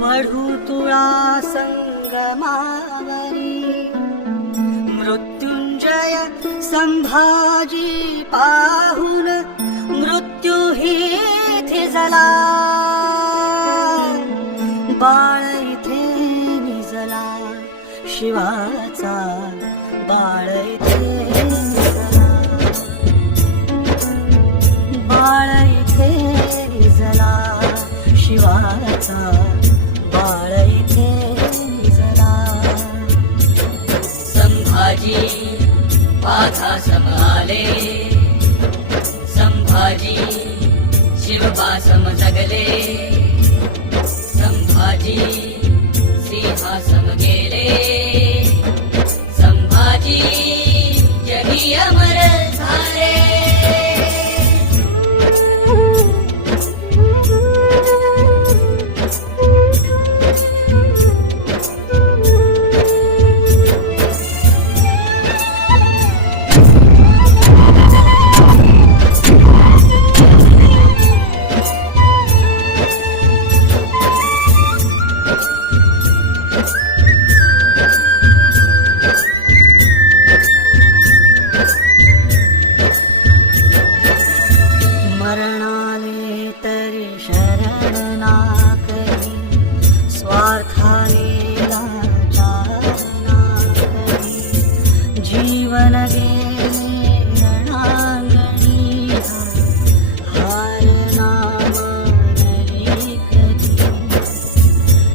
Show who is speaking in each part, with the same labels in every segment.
Speaker 1: मरुतुळा तुळा संगमावरी मृत्युंजय संभाजी पाहुन मृत्यू ही थिजला बाळ इथे निजला शिवाचा बाळ इथे बाळ इथे निजला शिवाचा
Speaker 2: सम्भाजी ले सम्भाजी शिवपासमसगले सम्भाजी सिंहासमगेले
Speaker 1: गेरे ीतरि तरि स्वार्थनाथि जीवनगे गणाङ्गणी हारणा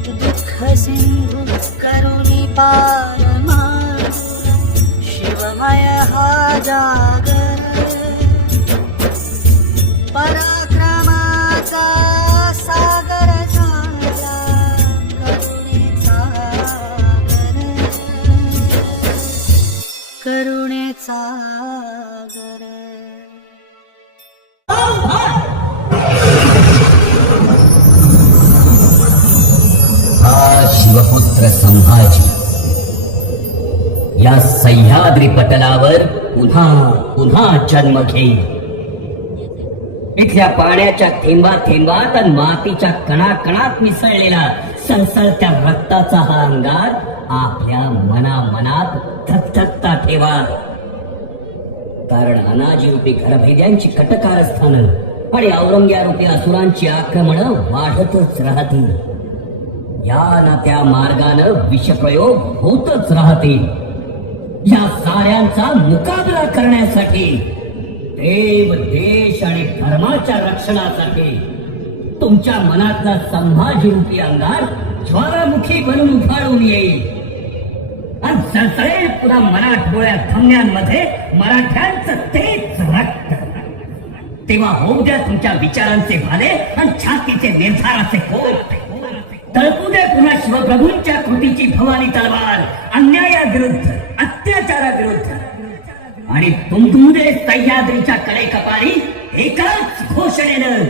Speaker 1: दुःख सिंह करुणी पामा शिवमय हा
Speaker 3: संभाजी. या सह्याद्री पटलावर पुन्हा पुन्हा जन्म घेईल इथल्या पाण्याच्या थेंबा थेंबात आणि मातीच्या कणाकणात मिसळलेला सळसळत्या रक्ताचा हा अंगार आपल्या मना मनात धगधगता ठेवा. कारण अनाजीरूपी घरभेद्यांची कटकारस्थानं आणि औरंग्यारूपी असुरांची आक्रमण वाढतच राहतील. या ना त्या मार्गानं विषप्रयोग होतच राहतील या साऱ्यांचा मुकाबला करण्यासाठी देव देश आणि धर्माच्या रक्षणासाठी तुमच्या मनातला संभाजी रूपी अंगार ज्वालामुखी बनून उफाळून येईल. आणि सळसळेल पुन्हा मराठमोळ्या धमन्यांमध्ये मराठ्यांचं तेच रक्त. तेव्हा होऊ द्या तुमच्या विचारांचे भाले आणि छातीचे निर्धाराचे कोट तळपू दे पुन्हा शिवप्रभूंच्या कृतीची भवानी तलवार अन्यायाविरुद्ध अत्याचाराविरुद्ध आणि तुमतुमदे सह्याद्रीच्या कडे कपाळी एकाच घोषणेनं